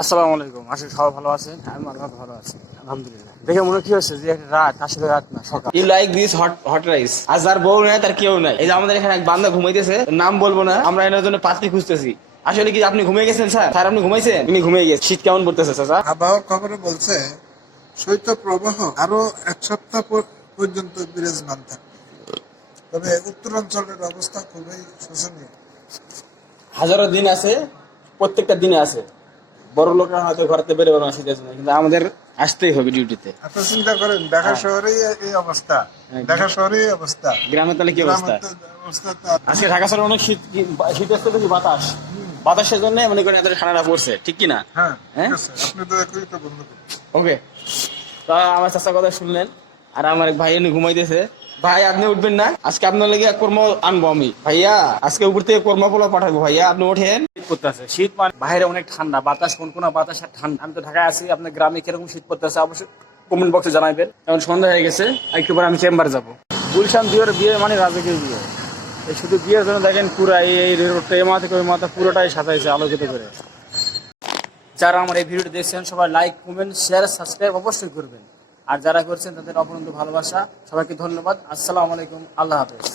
আসসালামু আলাইকুম। আসলে সবাই ভালো আছেন? আমি আল্লাহ ভালো আছি, আলহামদুলিল্লাহ। দেখে মনে কি হচ্ছে যে একটা রাত, আসলে রাত না, সকাল। You like this hot rice. আর যার বউ নাই তার কেউ নাই। এই যে আমাদের এখানে এক বান্দা ঘুমাইতেছে, নাম বলবো না, আমরা এনার জন্য পাত্রী খুঁজতেছি। আসলে কি আপনি ঘুমিয়ে গেছেন স্যার? স্যার আপনি ঘুমাইছেন? তুমি ঘুমিয়ে গেছেন। শীত কেমন পড়তেছে স্যার? আবহাওয়ার খবরে বলছে শৈত্যপ্রবাহ আরো এক সপ্তাহ পর্যন্ত বিরাজমান থাকবে। তবে উত্তরাঞ্চলের অবস্থা খুবই শোচনীয়। হাজারো দিন আছে, প্রত্যেকটা দিনে আছে। বড় লোকরা হয়তো ঘরেতে বেরোবে না শীতের জন্য, কিন্তু আমাদের আসতেই হবে ডিউটিতে। আপনি চিন্তা করেন ঢাকা শহরেই এই অবস্থা, ঢাকা শহরেই এই অবস্থা, গ্রামে তাহলে কি অবস্থা? গ্রামের তো অবস্থা তো আজকে ঢাকা শহরে অনেক শীত, শীত আসতে দেখি বাতাস, বাতাসের জন্য মনে করেন এত ঠান্ডা পড়ছে, ঠিক কি না? হ্যাঁ হ্যাঁ? ঠিক আছে, আপনি দয়া করে তো বন্ধ করুন। ওকে, তা আমার চাচার কথা শুনলেন। আর আমার এক ভাই এনে ঘুমাইতেছে। ভাই আপনি উঠবেন না? আজকে আপনার লেগে কর্ম আনবো আমি। ভাইয়া আজকে উপর থেকে কর্মফল পাঠাবো। ভাইয়া আপনি ওঠেন। শীত পড়তেছে, শীত মানে বাইরে অনেক ঠান্ডা, বাতাস কোন বাতাস আর ঠান্ডা। আমি তো ঢাকায় আছি, আপনার গ্রামে কিরকম শীত পড়তেছে অবশ্যই কমেন্ট বক্সে জানাবেন। এখন সন্ধ্যা হয়ে গেছে, একটু পরে আমি চেম্বার যাবো। গুলশান বিয়ের বিয়ে মানে রাজকীয় বিয়ে। এই শুধু বিয়ের জন্য দেখেন পুরা এই রোডটা এই মাথা থেকে ওই মাথা পুরোটাই সাজাইছে আলোকিত করে। যারা আমার এই ভিডিওটি দেখছেন সবাই লাইক, কমেন্ট, শেয়ার, সাবস্ক্রাইব অবশ্যই করবেন। আর যারা করছেন তাদের অপরন্ত ভালোবাসা। সবাইকে ধন্যবাদ। আসসালামু আলাইকুম, আল্লাহ হাফেজ।